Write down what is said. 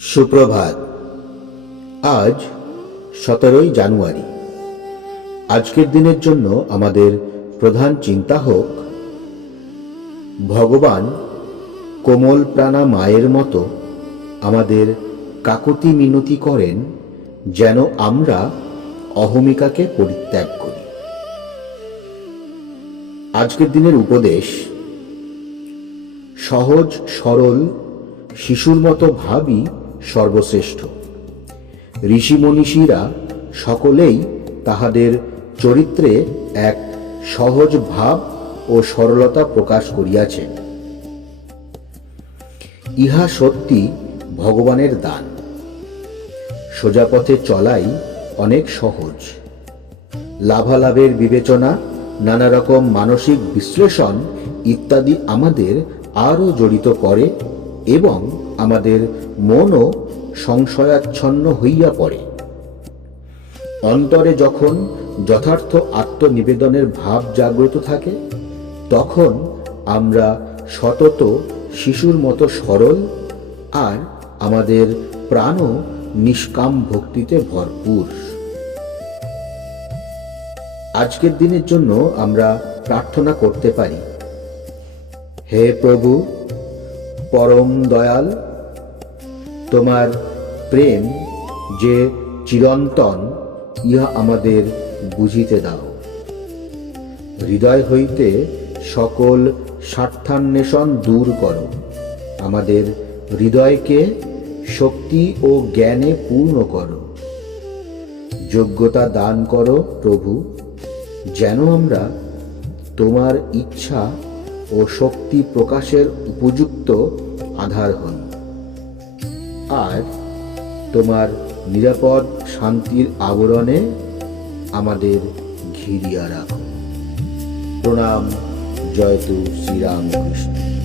সুপ্রভাত। আজ 17ই জানুয়ারি। আজকের দিনের জন্য আমাদের প্রধান চিন্তা হোক, ভগবান কোমল প্রাণা মায়ের মতো আমাদের কাকুতি মিনতি করেন যেন আমরা অহমিকাকে পরিত্যাগ করি। আজকের দিনের উপদেশ, সহজ সরল শিশুর মতো ভাবই সর্বশ্রেষ্ঠ। ঋষি মনীষীরা সকলেই তাহাদের চরিত্রে এক সহজ ভাব ও সরলতা প্রকাশ করিয়াছেন। ইহা সত্যি ভগবানের দান। সোজা পথে চলাই অনেক সহজ। লাভালাভের বিবেচনা, নানা রকম মানসিক বিশ্লেষণ ইত্যাদি আমাদের আরও জড়িত করে এবং আমাদের মনও সংশয়াচ্ছন্ন হইয়া পড়ে। অন্তরে যখন যথার্থ আত্মনিবেদনের ভাব জাগ্রত থাকে, তখন আমরা সতত শিশুর মতো সরল, আর আমাদের প্রাণও নিষ্কাম ভক্তিতে ভরপুর। আজকের দিনের জন্য আমরা প্রার্থনা করতে পারি, হে প্রভু পরম দয়াল, তোমার প্রেম যে চিরন্তন, ইহা আমাদের বুঝিতে দাও। হৃদয় হইতে সকল স্বার্থান্বেষণ দূর করো। আমাদের হৃদয়কে শক্তি ও জ্ঞানে পূর্ণ করো। যোগ্যতা দান করো প্রভু, যেন আমরা তোমার ইচ্ছা ও শক্তি প্রকাশের উপযুক্ত আধার হই। আর তোমার নিরাপদ শান্তির আবরণে আমাদের ঘিরিয়া রাখো। প্রণাম। জয়তু শ্রীরামকৃষ্ণ।